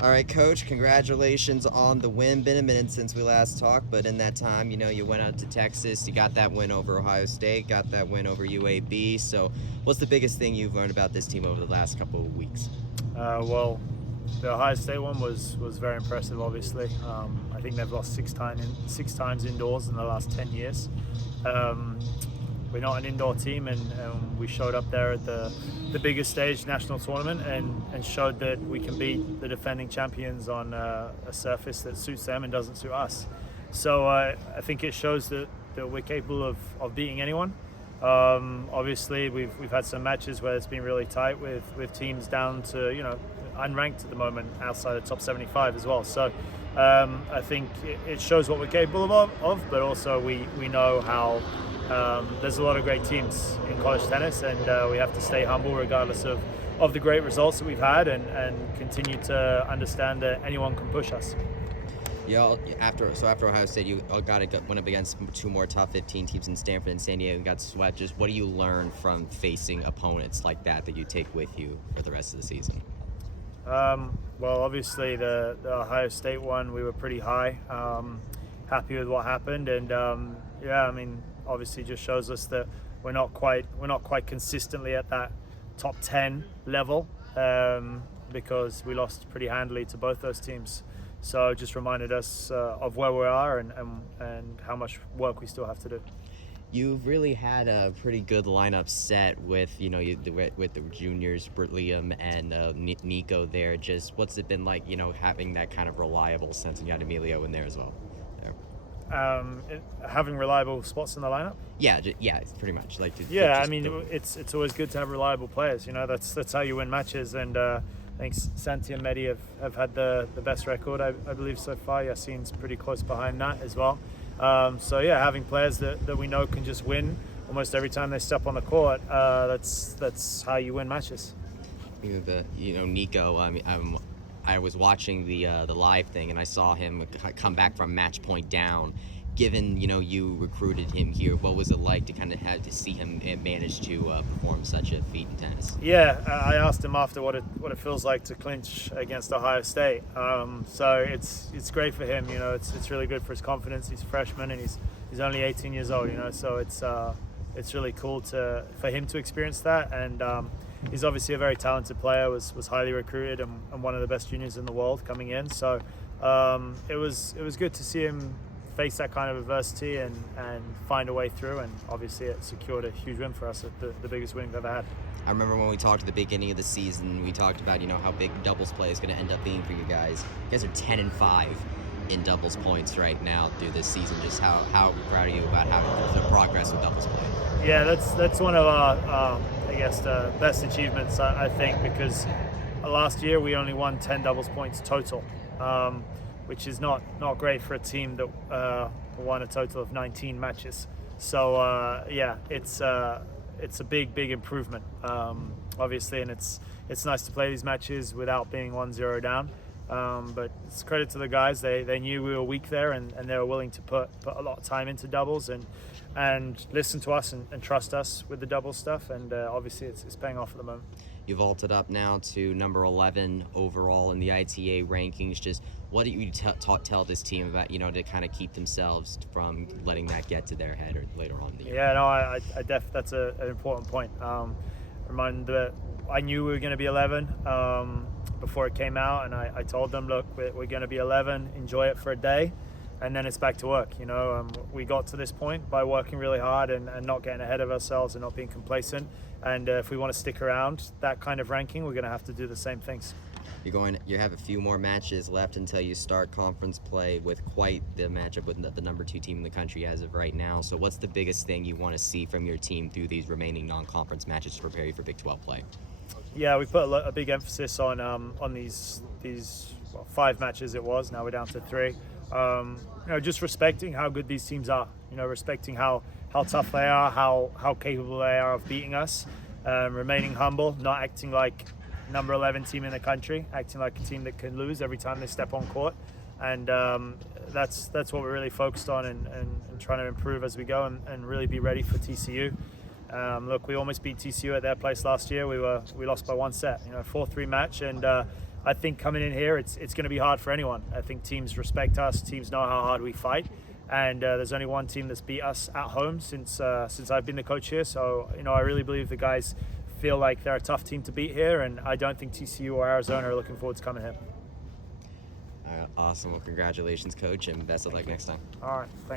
All right, Coach, congratulations on the win. Been a minute since we last talked, but in that time, you went out to Texas. You got that win over Ohio State, got that win over UAB. So, what's the biggest thing you've learned about this team over the last couple of weeks? Well, the Ohio State one was very impressive. Obviously, I think they've lost six times indoors in the last 10 years. We're not an indoor team, and we showed up there at the biggest stage, national tournament, and showed that we can beat the defending champions on a surface that suits them and doesn't suit us. So I think it shows that we're capable of beating anyone. Obviously, we've had some matches where it's been really tight with teams down to unranked at the moment outside the top 75 as well. So I think it shows what we're capable of, but also we know how there's a lot of great teams in college tennis, and we have to stay humble regardless of the great results that we've had, and continue to understand that anyone can push us. After Ohio State, you went up against two more top 15 teams in Stanford and San Diego and got swept. Just what do you learn from facing opponents like that you take with you for the rest of the season? Well, obviously the Ohio State one, we were pretty high. Happy with what happened, and obviously just shows us that we're not quite consistently at that top 10 level, because we lost pretty handily to both those teams. So just reminded us of where we are and how much work we still have to do. You've really had a pretty good lineup set with with the juniors, Liam and Nico there. Just what's it been like, having that kind of reliable sense, and you had Emilio in there as well? Having reliable spots in the lineup. Yeah, pretty much. It's always good to have reliable players. That's how you win matches, and I think Santi and Mehdi have had the best record, I believe, so far. Yassine's pretty close behind that as well. Having players that we know can just win almost every time they step on the court, that's how you win matches. Nico, I was watching the live thing, and I saw him come back from match point down. Given you recruited him here, what was it like to kind of have to see him manage to perform such a feat in tennis? Yeah, I asked him after what it feels like to clinch against Ohio State. So it's great for him. It's really good for his confidence. He's a freshman and he's only 18 years old. So it's really cool for him to experience that. And he's obviously a very talented player. Was highly recruited and one of the best juniors in the world coming in. So it was good to see him face that kind of adversity and find a way through, and obviously it secured a huge win for us, at the biggest win we've ever had. I remember when we talked at the beginning of the season, we talked about how big doubles play is going to end up being for you guys. You guys are 10-5 in doubles points right now through this season. Just how proud are you about how the progress with doubles play? Yeah, that's one of our the best achievements, I think, because last year we only won 10 doubles points total, which is not great for a team that won a total of 19 matches. So it's a big improvement, obviously, and it's nice to play these matches without being 1-0 down. But it's credit to the guys. They knew we were weak there, and they were willing to put a lot of time into doubles and listen to us and trust us with the double stuff. And obviously it's paying off at the moment. You vaulted up now to number 11 overall in the ITA rankings. Just what do you tell this team about, to kind of keep themselves from letting that get to their head or later on in the year? Yeah, no, that's an important point. Remind that I knew we were going to be 11 before it came out, and I told them, look, we're going to be 11, enjoy it for a day, and then it's back to work. We got to this point by working really hard and not getting ahead of ourselves and not being complacent. And if we want to stick around that kind of ranking, we're going to have to do the same things. You have a few more matches left until you start conference play with quite the matchup with the number 2 team in the country as of right now. So what's the biggest thing you want to see from your team through these remaining non-conference matches to prepare you for Big 12 play? Yeah, we put a big emphasis on these 5 matches it was. Now we're down to 3. Just respecting how good these teams are. Respecting how tough they are, how capable they are of beating us. Remaining humble, not acting like number 11 team in the country, acting like a team that can lose every time they step on court. And that's what we're really focused on and trying to improve as we go and really be ready for TCU. Look, we almost beat TCU at their place last year. We lost by 1 set, 4-3 match, and I think coming in here, it's going to be hard for anyone. I think teams respect us. Teams know how hard we fight. And there's only one team that's beat us at home since I've been the coach here. So, I really believe the guys feel like they're a tough team to beat here. And I don't think TCU or Arizona are looking forward to coming here. All right, awesome. Well, congratulations, Coach, and best of luck next time. All right. Thanks.